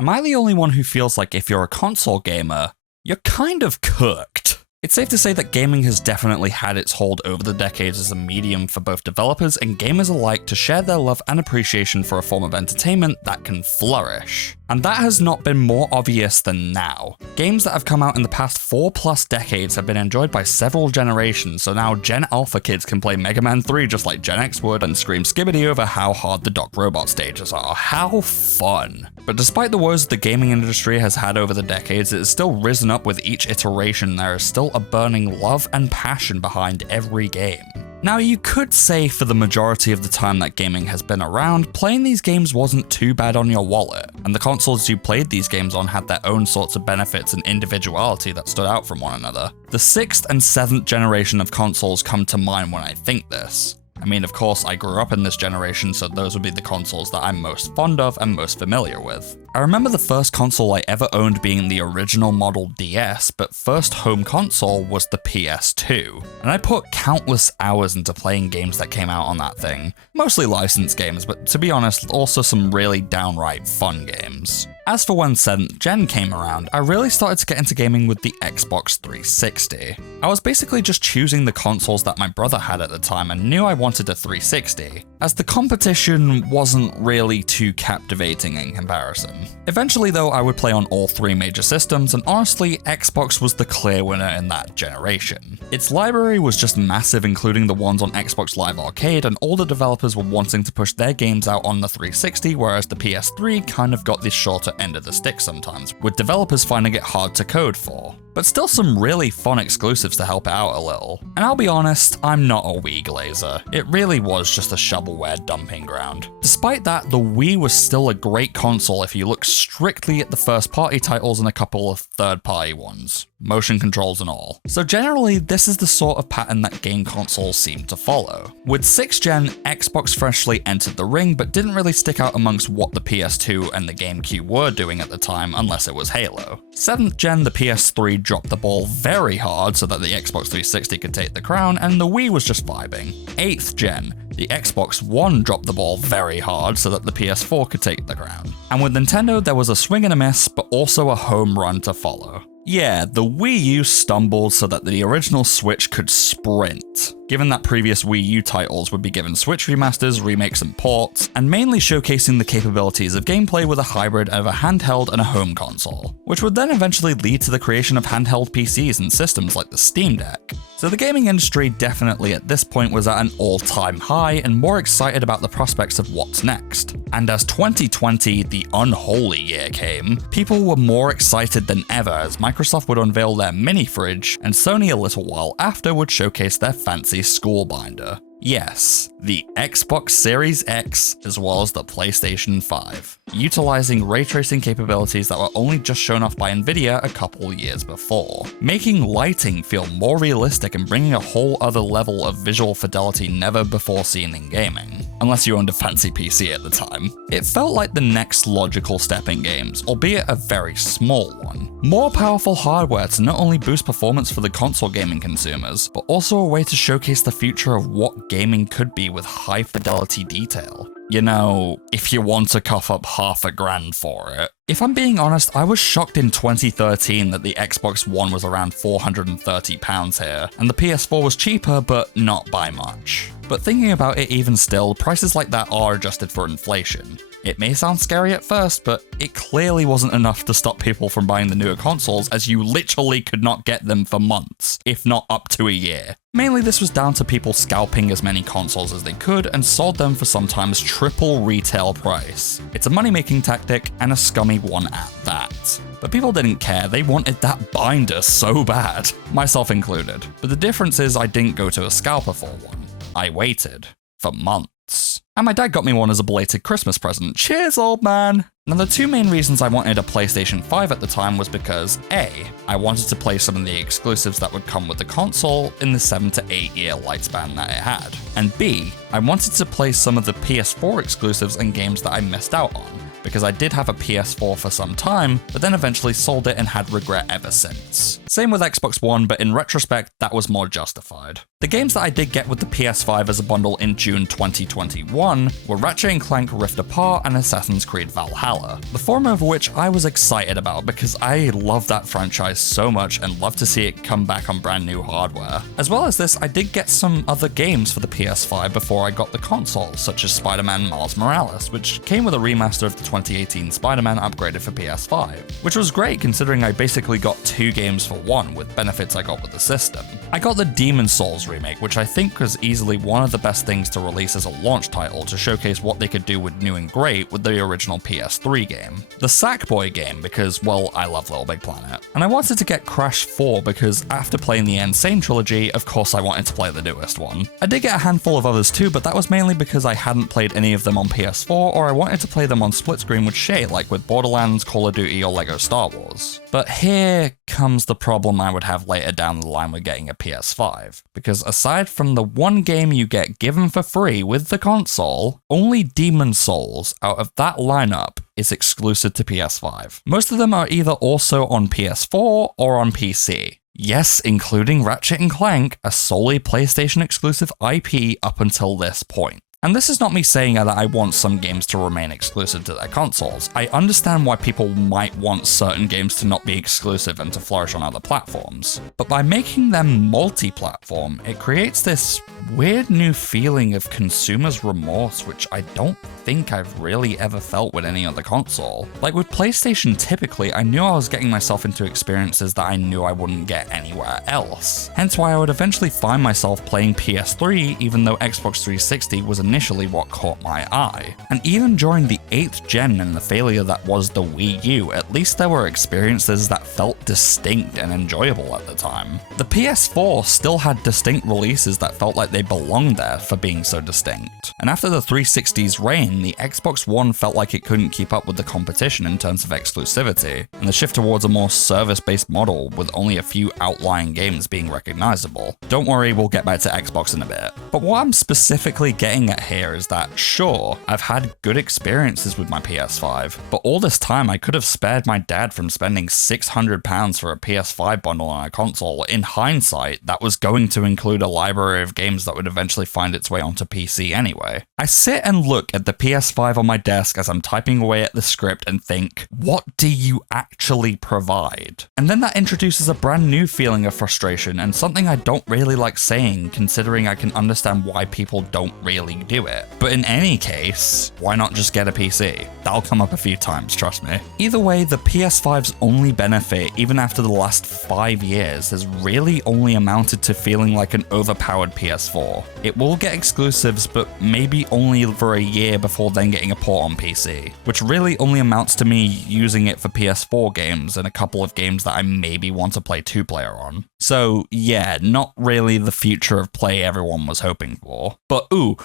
Am I the only one who feels like if you're a console gamer, you're kind of cooked? It's safe to say that gaming has definitely had its hold over the decades as a medium for both developers and gamers alike to share their love and appreciation for a form of entertainment that can flourish. And that has not been more obvious than now. Games that have come out in the past 4+ decades have been enjoyed by several generations, so now Gen Alpha kids can play Mega Man 3 just like Gen X would and scream skibbity over how hard the Doc Robot stages are. How fun! But despite the woes the gaming industry has had over the decades, it has still risen up with each iteration. There is still a burning love and passion behind every game. Now, you could say for the majority of the time that gaming has been around, playing these games wasn't too bad on your wallet, and the consoles you played these games on had their own sorts of benefits and individuality that stood out from one another. The 6th and 7th generation of consoles come to mind when I think this. I mean, of course, I grew up in this generation, so those would be the consoles that I'm most fond of and most familiar with. I remember the first console I ever owned being the original model DS, but first home console was the PS2, and I put countless hours into playing games that came out on that thing. Mostly licensed games, but to be honest, also some really downright fun games. As for when 7th Gen came around, I really started to get into gaming with the Xbox 360. I was basically just choosing the consoles that my brother had at the time and knew I wanted a 360, as the competition wasn't really too captivating in comparison. Eventually though, I would play on all 3 major systems, and honestly, Xbox was the clear winner in that generation. Its library was just massive, including the ones on Xbox Live Arcade, and all the developers were wanting to push their games out on the 360, whereas the PS3 kind of got the shorter end of the stick sometimes, with developers finding it hard to code for. But still some really fun exclusives to help it out a little. And I'll be honest, I'm not a Wii glazer. It really was just a shovelware dumping ground. Despite that, the Wii was still a great console if you look strictly at the first party titles and a couple of third party ones, motion controls and all. So generally, this is the sort of pattern that game consoles seem to follow. With 6th Gen, Xbox freshly entered the ring, but didn't really stick out amongst what the PS2 and the GameCube were doing at the time, unless it was Halo. 7th Gen, the PS3 dropped the ball very hard so that the Xbox 360 could take the crown, and the Wii was just vibing. 8th Gen, the Xbox One dropped the ball very hard so that the PS4 could take the crown. And with Nintendo, there was a swing and a miss, but also a home run to follow. Yeah, the Wii U stumbled so that the original Switch could sprint, given that previous Wii U titles would be given Switch remasters, remakes and ports, and mainly showcasing the capabilities of gameplay with a hybrid of a handheld and a home console, which would then eventually lead to the creation of handheld PCs and systems like the Steam Deck. So the gaming industry definitely at this point was at an all-time high and more excited about the prospects of what's next. And as 2020, the unholy year came, people were more excited than ever as Microsoft would unveil their mini fridge, and Sony a little while after would showcase their fancy school binder. Yes, the Xbox Series X as well as the PlayStation 5, utilizing ray tracing capabilities that were only just shown off by Nvidia a couple years before, making lighting feel more realistic and bringing a whole other level of visual fidelity never before seen in gaming, unless you owned a fancy PC at the time. It felt like the next logical step in games, albeit a very small one. More powerful hardware to not only boost performance for the console gaming consumers, but also a way to showcase the future of what gaming could be with high fidelity detail. You know, if you want to cough up $500,000 for it. If I'm being honest, I was shocked in 2013 that the Xbox One was around £430 here, and the PS4 was cheaper, but not by much. But thinking about it even still, prices like that are adjusted for inflation. It may sound scary at first, but it clearly wasn't enough to stop people from buying the newer consoles, as you literally could not get them for months, if not up to a year. Mainly this was down to people scalping as many consoles as they could and sold them for sometimes triple retail price. It's a money-making tactic, and a scummy one at that. But people didn't care, they wanted that binder so bad, myself included. But the difference is I didn't go to a scalper for one. I waited for months. And my dad got me one as a belated Christmas present. Cheers, old man! Now, the 2 main reasons I wanted a PlayStation 5 at the time was because A, I wanted to play some of the exclusives that would come with the console in the 7 to 8 year lifespan that it had, and B, I wanted to play some of the PS4 exclusives and games that I missed out on, because I did have a PS4 for some time, but then eventually sold it and had regret ever since. Same with Xbox One, but in retrospect, that was more justified. The games that I did get with the PS5 as a bundle in June 2021 were Ratchet & Clank Rift Apart and Assassin's Creed Valhalla, the former of which I was excited about because I love that franchise so much and love to see it come back on brand new hardware. As well as this, I did get some other games for the PS5 before I got the console, such as Spider-Man Miles Morales, which came with a remaster of the 2018 Spider-Man upgraded for PS5, which was great considering I basically got 2 games for one with benefits I got with the system. I got the Demon's Souls remake, which I think was easily one of the best things to release as a launch title to showcase what they could do with new and great with the original PS3 game. The Sackboy game because, well, I love Little Big Planet. And I wanted to get Crash 4 because after playing the Insane trilogy, of course I wanted to play the newest one. I did get a handful of others too, but that was mainly because I hadn't played any of them on PS4 or I wanted to play them on split screen with Shay, like with Borderlands, Call of Duty, or Lego Star Wars. But here comes the problem I would have later down the line with getting a PS5, because aside from the one game you get given for free with the console, only Demon's Souls out of that lineup is exclusive to PS5. Most of them are either also on PS4 or on PC. Yes, including Ratchet & Clank, a solely PlayStation exclusive IP up until this point. And this is not me saying that I want some games to remain exclusive to their consoles. I understand why people might want certain games to not be exclusive and to flourish on other platforms. But by making them multi-platform, it creates this weird new feeling of consumer's remorse, which I don't think I've really ever felt with any other console. Like with PlayStation, typically, I knew I was getting myself into experiences that I knew I wouldn't get anywhere else. Hence why I would eventually find myself playing PS3 even though Xbox 360 was initially what caught my eye. And even during the 8th gen and the failure that was the Wii U, at least there were experiences that felt distinct and enjoyable at the time. The PS4 still had distinct releases that felt like they belonged there for being so distinct. And after the 360's reign, the Xbox One felt like it couldn't keep up with the competition in terms of exclusivity, and the shift towards a more service-based model with only a few outlying games being recognizable. Don't worry, we'll get back to Xbox in a bit. But what I'm specifically getting at here is that, sure, I've had good experiences with my PS5, but all this time I could have spared my dad from spending £600 for a PS5 bundle on a console. In hindsight, that was going to include a library of games that would eventually find its way onto PC anyway. I sit and look at the PS5 on my desk as I'm typing away at the script and think, what do you actually provide? And then that introduces a brand new feeling of frustration and something I don't really like saying, considering I can understand why people don't really do it. But in any case, why not just get a PC? That'll come up a few times, trust me. Either way, the PS5's only benefit, even after the last 5 years, has really only amounted to feeling like an overpowered PS4. It will get exclusives, but maybe only for a year before then getting a port on PC, which really only amounts to me using it for PS4 games and a couple of games that I maybe want to play 2-player on. So yeah, not really the future of play everyone was hoping for. But ooh,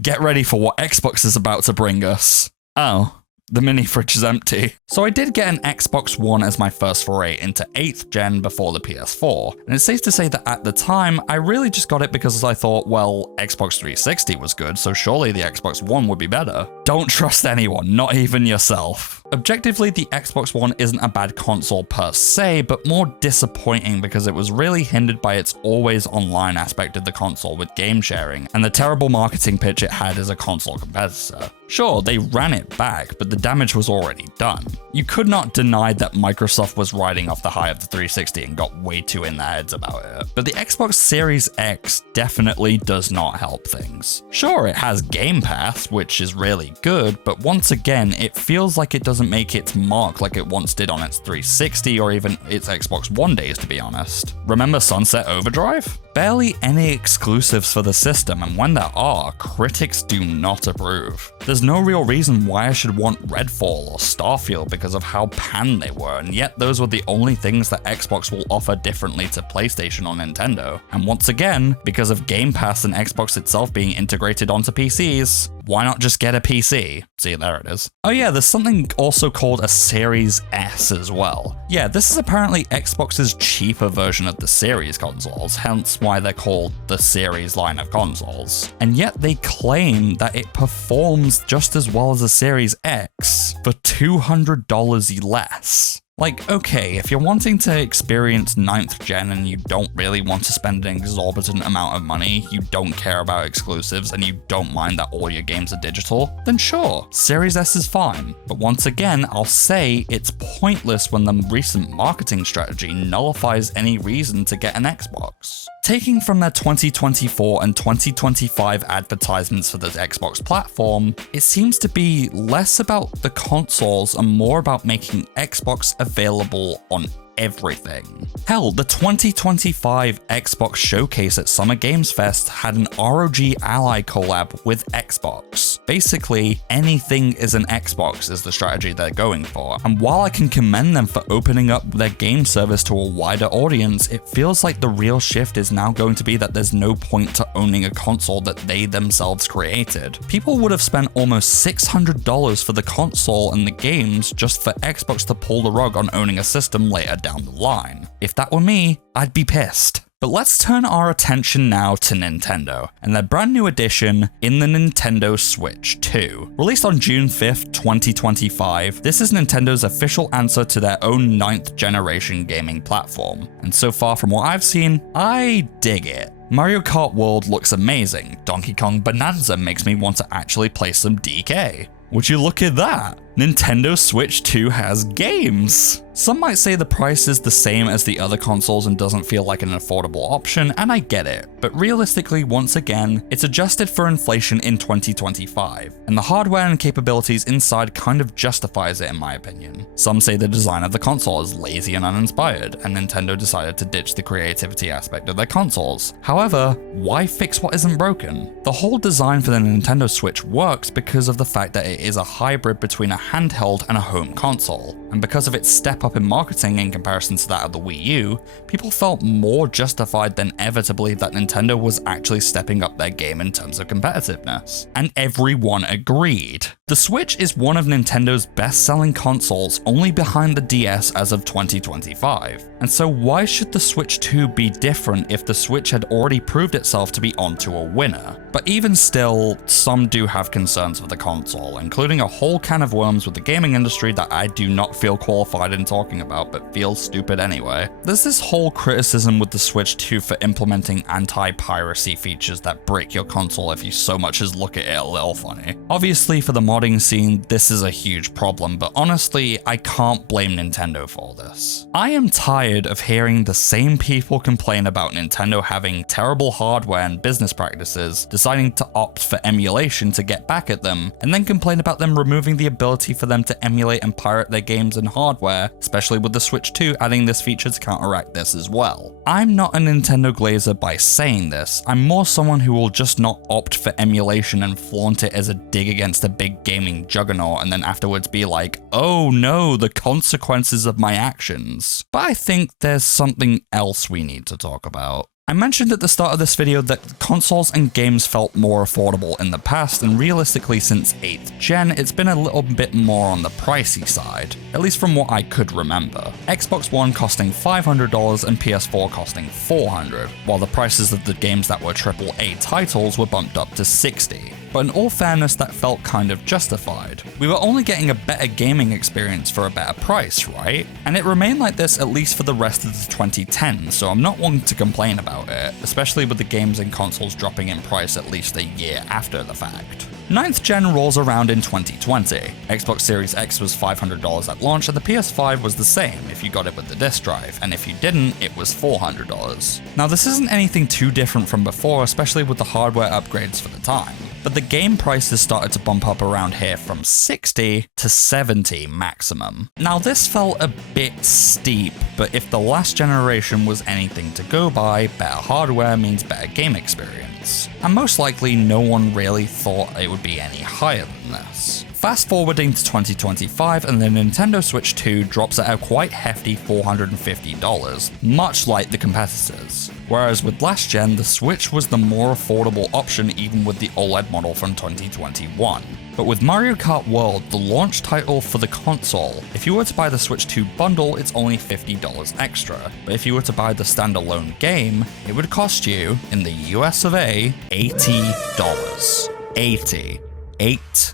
get ready for what Xbox is about to bring us. Oh. The mini fridge is empty. So I did get an Xbox One as my first foray into 8th gen before the PS4, and it's safe to say that at the time, I really just got it because I thought, well, Xbox 360 was good, so surely the Xbox One would be better. Don't trust anyone, not even yourself. Objectively, the Xbox One isn't a bad console per se, but more disappointing because it was really hindered by its always online aspect of the console with game sharing, and the terrible marketing pitch it had as a console competitor. Sure, they ran it back, but the damage was already done. You could not deny that Microsoft was riding off the high of the 360 and got way too in their heads about it. But the Xbox Series X definitely does not help things. Sure, it has Game Pass, which is really good, but once again, it feels like it doesn't make its mark like it once did on its 360 or even its Xbox One days, to be honest. Remember Sunset Overdrive? Barely any exclusives for the system, and when there are, critics do not approve. There's no real reason why I should want Redfall or Starfield because of how panned they were, and yet those were the only things that Xbox will offer differently to PlayStation or Nintendo. And once again, because of Game Pass and Xbox itself being integrated onto PCs, Why not just get a PC? See, there it is. Oh yeah, there's something also called a Series S as well. Yeah, this is apparently Xbox's cheaper version of the Series consoles, hence why they're called the Series line of consoles. And yet they claim that it performs just as well as a Series X for $200 less. Like, okay, if you're wanting to experience 9th gen and you don't really want to spend an exorbitant amount of money, you don't care about exclusives, and you don't mind that all your games are digital, then sure, Series S is fine. But once again, I'll say it's pointless when the recent marketing strategy nullifies any reason to get an Xbox. Taking from their 2024 and 2025 advertisements for the Xbox platform, it seems to be less about the consoles and more about making Xbox available on everything. Hell, the 2025 Xbox showcase at Summer Games Fest had an ROG Ally collab with Xbox. Basically, anything is an Xbox is the strategy they're going for. And while I can commend them for opening up their game service to a wider audience, it feels like the real shift is now going to be that there's no point to owning a console that they themselves created. People would have spent almost $600 for the console and the games just for Xbox to pull the rug on owning a system later down the line. If that were me, I'd be pissed. But let's turn our attention now to Nintendo and their brand new edition in the Nintendo Switch 2. Released on June 5th, 2025, this is Nintendo's official answer to their own 9th generation gaming platform. And so far from what I've seen, I dig it. Mario Kart World looks amazing. Donkey Kong Bonanza makes me want to actually play some DK. Would you look at that? Nintendo Switch 2 has games! Some might say the price is the same as the other consoles and doesn't feel like an affordable option, and I get it, but realistically, once again, it's adjusted for inflation in 2025, and the hardware and capabilities inside kind of justifies it in my opinion. Some say the design of the console is lazy and uninspired, and Nintendo decided to ditch the creativity aspect of their consoles. However, why fix what isn't broken? The whole design for the Nintendo Switch works because of the fact that it is a hybrid between a handheld and a home console, and because of its step up in marketing in comparison to that of the Wii U, people felt more justified than ever to believe that Nintendo was actually stepping up their game in terms of competitiveness. And everyone agreed. The Switch is one of Nintendo's best-selling consoles, only behind the DS as of 2025. And so why should the Switch 2 be different if the Switch had already proved itself to be onto a winner? But even still, some do have concerns with the console, including a whole can of worms with the gaming industry that I do not feel qualified in talking about, but feel stupid anyway. There's this whole criticism with the Switch 2 for implementing anti-piracy features that break your console if you so much as look at it a little funny. Obviously, for the modding scene, this is a huge problem, but honestly, I can't blame Nintendo for this. I am tired of hearing the same people complain about Nintendo having terrible hardware and business practices, deciding to opt for emulation to get back at them, and then complain about them removing the ability for them to emulate and pirate their games and hardware, especially with the Switch 2 adding this feature to counteract this as well. I'm not a Nintendo glazer by saying this, I'm more someone who will just not opt for emulation and flaunt it as a dig against a big gaming juggernaut and then afterwards be like, oh no, the consequences of my actions. But I think there's something else we need to talk about. I mentioned at the start of this video that consoles and games felt more affordable in the past, and realistically since 8th gen, it's been a little bit more on the pricey side, at least from what I could remember. Xbox One costing $500 and PS4 costing $400, while the prices of the games that were AAA titles were bumped up to $60. But in all fairness, that felt kind of justified. We were only getting a better gaming experience for a better price, right? And it remained like this at least for the rest of the 2010s, so I'm not one to complain about it, especially with the games and consoles dropping in price at least a year after the fact. 9th gen rolls around in 2020. Xbox Series X was $500 at launch, and the PS5 was the same if you got it with the disc drive, and if you didn't, it was $400. Now this isn't anything too different from before, especially with the hardware upgrades for the time. But the game prices started to bump up around here from 60 to 70 maximum. Now this felt a bit steep, but if the last generation was anything to go by, better hardware means better game experience. cents. And most likely no one really thought it would be any higher than this. Fast forwarding to 2025 and the Nintendo Switch 2 drops at a quite hefty $450, much like the competitors. Whereas with last gen, the Switch was the more affordable option even with the OLED model from 2021. But with Mario Kart World, the launch title for the console, if you were to buy the Switch 2 bundle, it's only $50 extra. But if you were to buy the standalone game, it would cost you, in the US of A, $80. 80. 80.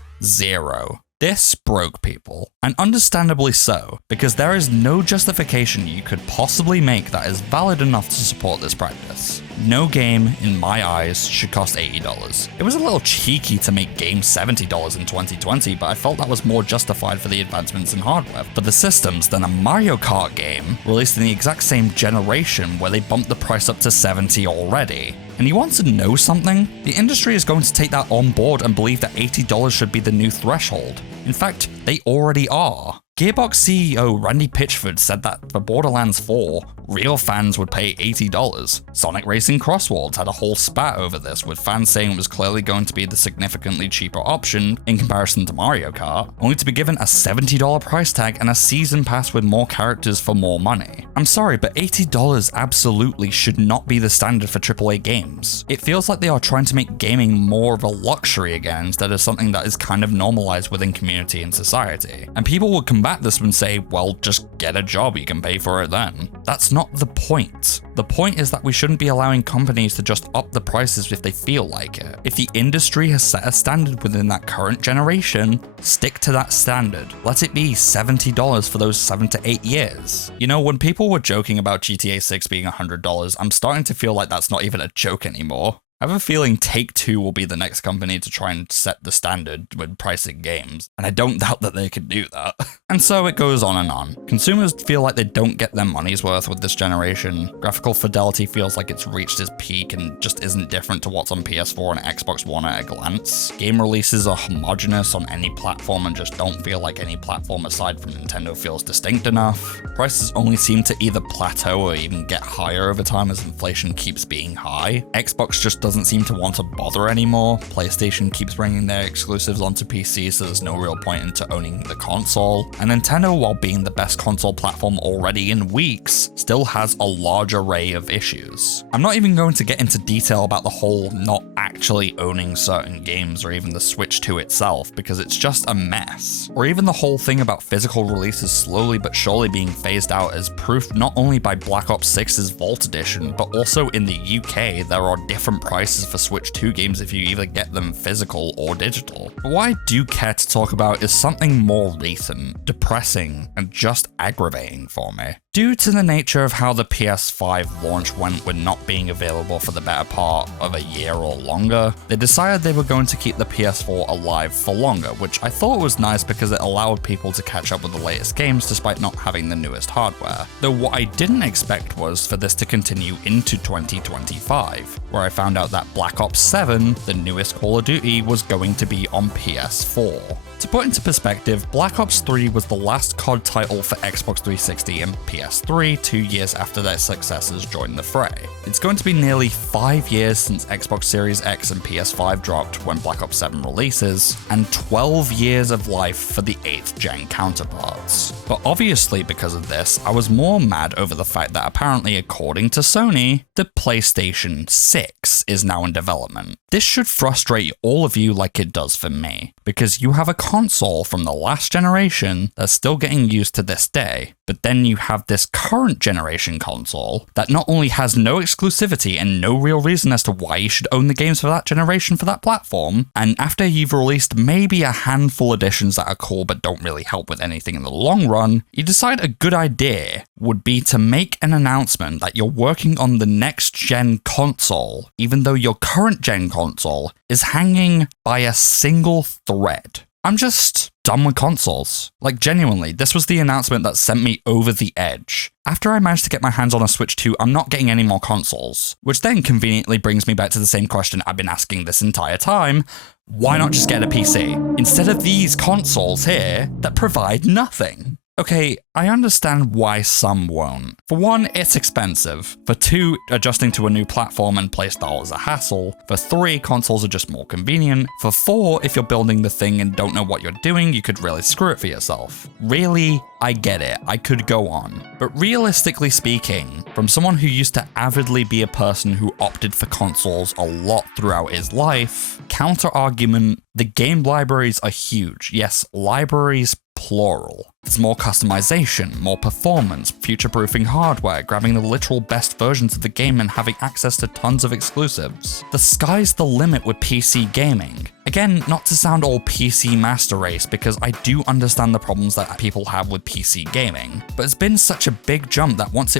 This broke people, and understandably so, because there is no justification you could possibly make that is valid enough to support this practice. No game, in my eyes, should cost $80. It was a little cheeky to make games $70 in 2020, but I felt that was more justified for the advancements in hardware for the systems than a Mario Kart game released in the exact same generation where they bumped the price up to $70 already. And you want to know something? The industry is going to take that on board and believe that $80 should be the new threshold. In fact, they already are. Gearbox CEO Randy Pitchford said that for Borderlands 4, real fans would pay $80. Sonic Racing Crossworlds had a whole spat over this, with fans saying it was clearly going to be the significantly cheaper option in comparison to Mario Kart, only to be given a $70 price tag and a season pass with more characters for more money. I'm sorry, but $80 absolutely should not be the standard for AAA games. It feels like they are trying to make gaming more of a luxury again instead of something that is kind of normalized within community and society. And people will combat this and say, well, just get a job, you can pay for it then. That's not the point. The point is that we shouldn't be allowing companies to just up the prices if they feel like it. If the industry has set a standard within that current generation, stick to that standard. Let it be $70 for those 7 to 8 years. You know, when people were joking about GTA 6 being $100, I'm starting to feel like that's not even a joke anymore. I have a feeling Take-Two will be the next company to try and set the standard when pricing games, and I don't doubt that they could do that. And so it goes on and on. Consumers feel like they don't get their money's worth with this generation. Graphical fidelity feels like it's reached its peak and just isn't different to what's on PS4 and Xbox One at a glance. Game releases are homogenous on any platform and just don't feel like any platform aside from Nintendo feels distinct enough. Prices only seem to either plateau or even get higher over time as inflation keeps being high. Xbox just doesn't seem to want to bother anymore. PlayStation keeps bringing their exclusives onto PC, so there's no real point into owning the console. And Nintendo, while being the best console platform already in weeks, still has a large array of issues. I'm not even going to get into detail about the whole not actually owning certain games or even the Switch 2 itself, because it's just a mess. Or even the whole thing about physical releases slowly but surely being phased out as proof not only by Black Ops 6's Vault Edition, but also in the UK there are different prices for Switch 2 games if you either get them physical or digital. But what I do care to talk about is something more recent, depressing, and just aggravating for me. Due to the nature of how the PS5 launch went with not being available for the better part of a year or longer, they decided they were going to keep the PS4 alive for longer, which I thought was nice because it allowed people to catch up with the latest games despite not having the newest hardware. Though what I didn't expect was for this to continue into 2025, where I found out that Black Ops 7, the newest Call of Duty, was going to be on PS4. To put into perspective, Black Ops 3 was the last COD title for Xbox 360 and PS3 2 years after their successors joined the fray. It's going to be nearly 5 years since Xbox Series X and PS5 dropped when Black Ops 7 releases, and 12 years of life for the 8th gen counterparts. But obviously because of this, I was more mad over the fact that apparently according to Sony, the PlayStation 6 is now in development. This should frustrate all of you like it does for me, because you have a console from the last generation that's still getting used to this day, but then you have this current generation console that not only has no exclusivity and no real reason as to why you should own the games for that generation for that platform, and after you've released maybe a handful editions that are cool but don't really help with anything in the long run, you decide a good idea would be to make an announcement that you're working on the next gen console, even though your current gen console is hanging by a single thread. I'm just done with consoles. Like, genuinely, this was the announcement that sent me over the edge. After I managed to get my hands on a Switch 2, I'm not getting any more consoles. Which then conveniently brings me back to the same question I've been asking this entire time. Why not just get a PC? Instead of these consoles here that provide nothing. Okay, I understand why some won't. For one, it's expensive. For two, adjusting to a new platform and playstyle is a hassle. For three, consoles are just more convenient. For four, if you're building the thing and don't know what you're doing, you could really screw it for yourself. Really, I get it, I could go on. But realistically speaking, from someone who used to avidly be a person who opted for consoles a lot throughout his life, counter-argument, the game libraries are huge. Yes, libraries plural. There's more customization, more performance, future-proofing hardware, grabbing the literal best versions of the game and having access to tons of exclusives. The sky's the limit with PC gaming. Again, not to sound all PC master race, because I do understand the problems that people have with PC gaming, but it's been such a big jump that once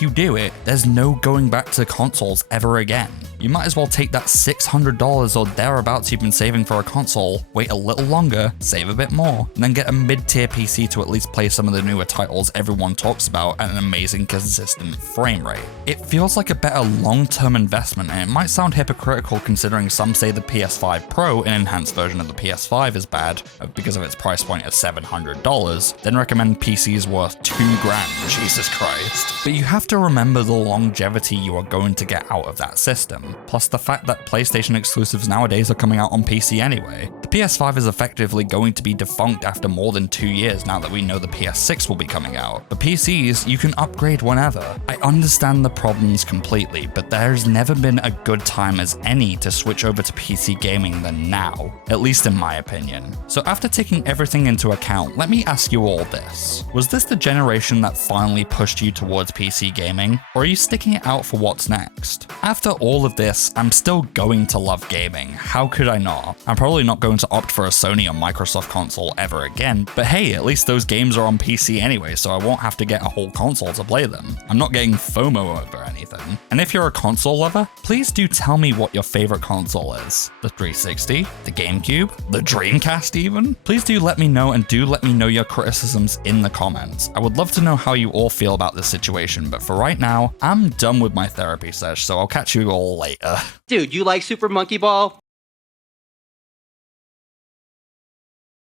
you do it, there's no going back to consoles ever again. You might as well take that $600 or thereabouts you've been saving for a console, wait a little longer, save a bit more, and then get a mid-tier PC to at least play some of the newer titles everyone talks about at an amazing consistent frame rate. It feels like a better long-term investment, and it might sound hypocritical considering some say the PS5 Pro, an enhanced version of the PS5, is bad because of its price point of $700, then recommend PCs worth $2,000, Jesus Christ. But you have to remember the longevity you are going to get out of that system, plus the fact that PlayStation exclusives nowadays are coming out on PC anyway. The PS5 is effectively going to be defunct after more than 2 years now that we know the PS6 will be coming out. For PCs, you can upgrade whenever. I understand the problems completely, but there's never been a good time as any to switch over to PC gaming than now, at least in my opinion. So after taking everything into account, let me ask you all this. Was this the generation that finally pushed you towards PC gaming, or are you sticking it out for what's next? After all of this, I'm still going to love gaming. How could I not? I'm probably not going to opt for a Sony or Microsoft console ever again, but hey, at least those games are on PC anyway, so I won't have to get a whole console to play them. I'm not getting FOMO over anything. And if you're a console lover, please do tell me what your favorite console is. The 360? The GameCube? The Dreamcast even? Please do let me know, and do let me know your criticisms in the comments. I would love to know how you all feel about this situation, but for right now, I'm done with my therapy sesh, so I'll catch you all later. Dude, you like Super Monkey Ball?